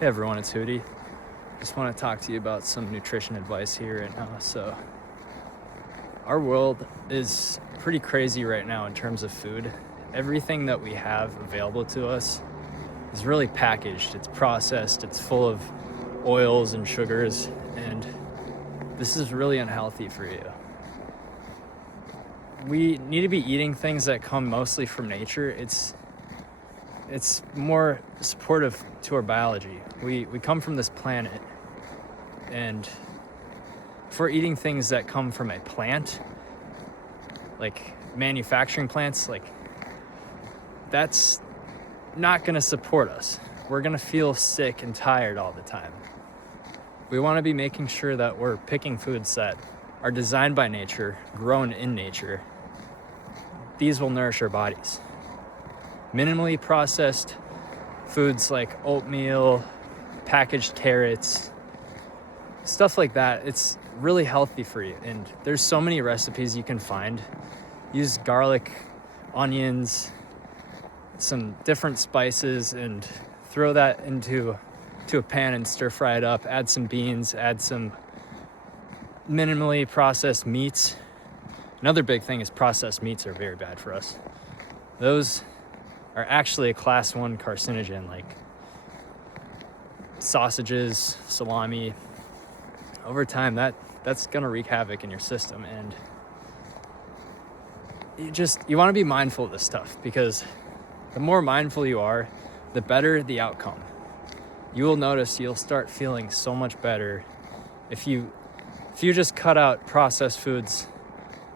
Hey everyone, it's Hootie. Just want to talk to you about some nutrition advice here right now. So, our world is pretty crazy right now in terms of food. Everything that we have available to us is really packaged. It's processed, it's full of oils and sugars, and this is really unhealthy for you. We need to be eating things that come mostly from nature. It's more supportive to our biology. We come from this planet, and if we're eating things that come from a plant, like manufacturing plants, like that's not going to support us. We're going to feel sick and tired all the time. We want to be making sure that we're picking foods that are designed by nature, grown in nature. These will nourish our bodies. Minimally processed foods like oatmeal, packaged carrots, stuff like that, it's really healthy for you. And there's so many recipes you can find. Use garlic, onions, some different spices, and throw that into a pan and stir fry it up. Add some beans, add some minimally processed meats. Another big thing is processed meats are very bad for us. Those are actually a class 1 carcinogen, like sausages, salami. Over time, that's gonna wreak havoc in your system, and you want to be mindful of this stuff, because the more mindful you are, the better the outcome. You will notice you'll start feeling so much better if you just cut out processed foods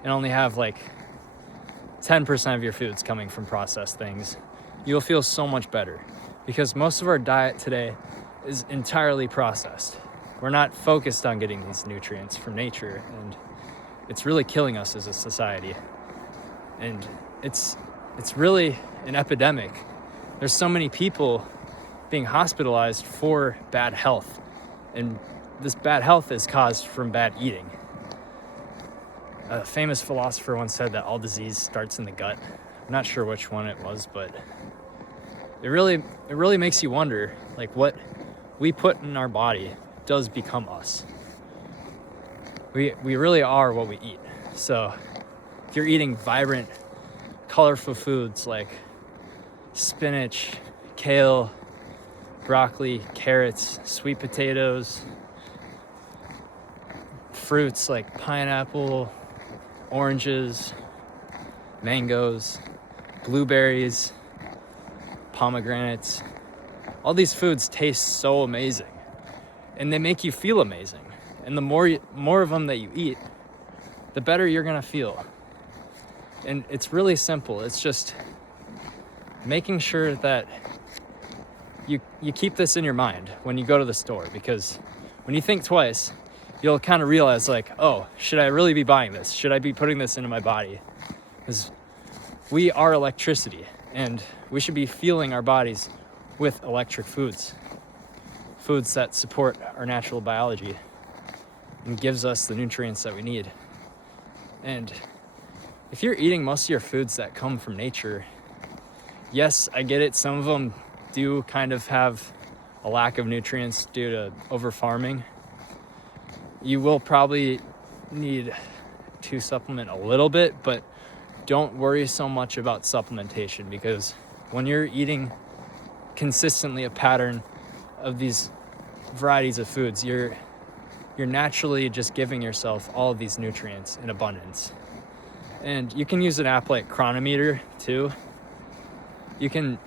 and only have like 10% of your foods coming from processed things. You'll feel so much better, because most of our diet today is entirely processed. We're not focused on getting these nutrients from nature, and it's really killing us as a society. And it's really an epidemic. There's so many people being hospitalized for bad health, and this bad health is caused from bad eating. A famous philosopher once said that all disease starts in the gut. I'm not sure which one it was, but it really makes you wonder, like, what we put in our body does become us. We really are what we eat. So if you're eating vibrant, colorful foods like spinach, kale, broccoli, carrots, sweet potatoes, fruits like pineapple, oranges, mangoes, blueberries, pomegranates. All these foods taste so amazing, and they make you feel amazing. And the more of them that you eat, the better you're gonna feel. And it's really simple. It's just making sure that you keep this in your mind when you go to the store, because when you think twice, you'll kind of realize, like, oh, should I really be buying this? Should I be putting this into my body? Because we are electricity, and we should be fueling our bodies with electric foods that support our natural biology and gives us the nutrients that we need. And if you're eating most of your foods that come from nature, yes, I get it, some of them do kind of have a lack of nutrients due to over farming. You will probably need to supplement a little bit, but don't worry so much about supplementation, because when you're eating consistently a pattern of these varieties of foods, you're naturally just giving yourself all of these nutrients in abundance. And you can use an app like Chronometer too. You can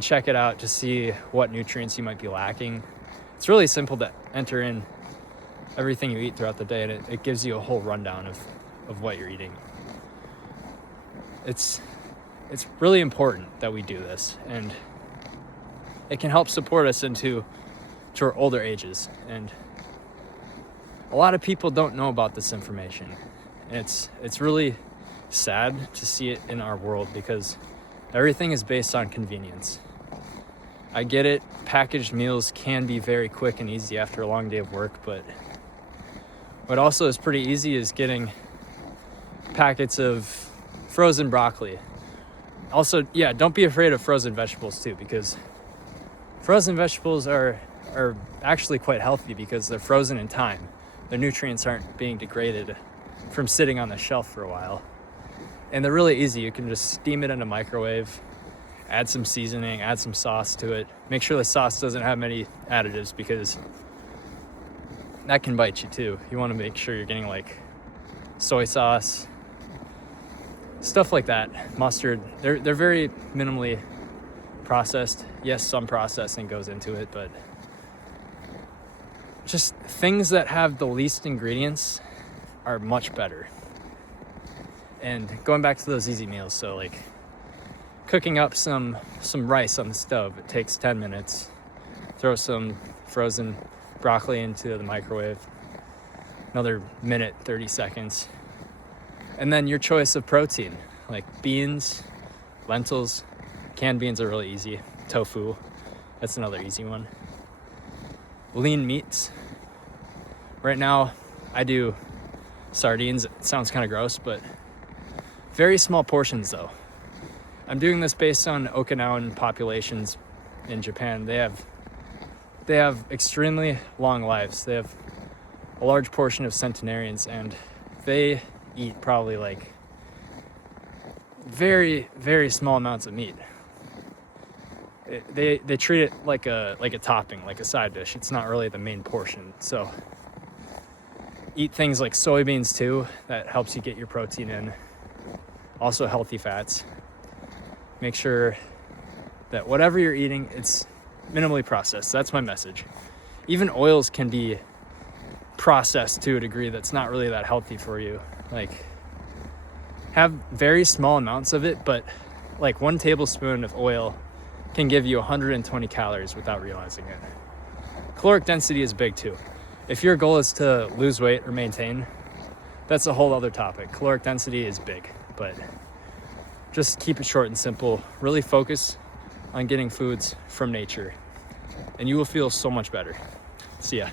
check it out to see what nutrients you might be lacking. It's really simple to enter in everything you eat throughout the day, and it gives you a whole rundown of what you're eating. It's really important that we do this, and it can help support us into our older ages. And a lot of people don't know about this information, and it's really sad to see it in our world, because everything is based on convenience. I get it, packaged meals can be very quick and easy after a long day of work, but what also is pretty easy is getting packets of frozen broccoli. Also, yeah, don't be afraid of frozen vegetables too, because frozen vegetables are are actually quite healthy because they're frozen in time. Their nutrients aren't being degraded from sitting on the shelf for a while. And they're really easy. You can just steam it in a microwave, add some seasoning, add some sauce to it. Make sure the sauce doesn't have many additives because that can bite you too. You want to make sure you're getting like soy sauce, stuff like that, mustard. They're very minimally processed. Yes, some processing goes into it, but just things that have the least ingredients are much better. And going back to those easy meals, so like cooking up some rice on the stove, it takes 10 minutes. Throw some frozen broccoli into the microwave, another minute, 30 seconds. And then your choice of protein, like beans, lentils. Canned beans are really easy. Tofu, that's another easy one. Lean meats. Right now, I do sardines. It sounds kind of gross, but very small portions though. I'm doing this based on Okinawan populations in Japan. They have extremely long lives. They have a large portion of centenarians, and they eat probably like very, very small amounts of meat. They treat it like a topping, like a side dish. It's not really the main portion. So eat things like soybeans too. That helps you get your protein in. Also healthy fats. Make sure that whatever you're eating, it's minimally processed. That's my message. Even oils can be processed to a degree that's not really that healthy for you. Like, have very small amounts of it, but like 1 tablespoon of oil can give you 120 calories without realizing it. Caloric density is big too. If your goal is to lose weight or maintain, that's a whole other topic. Caloric density is big, but just keep it short and simple. Really focus on getting foods from nature, and you will feel so much better. See ya.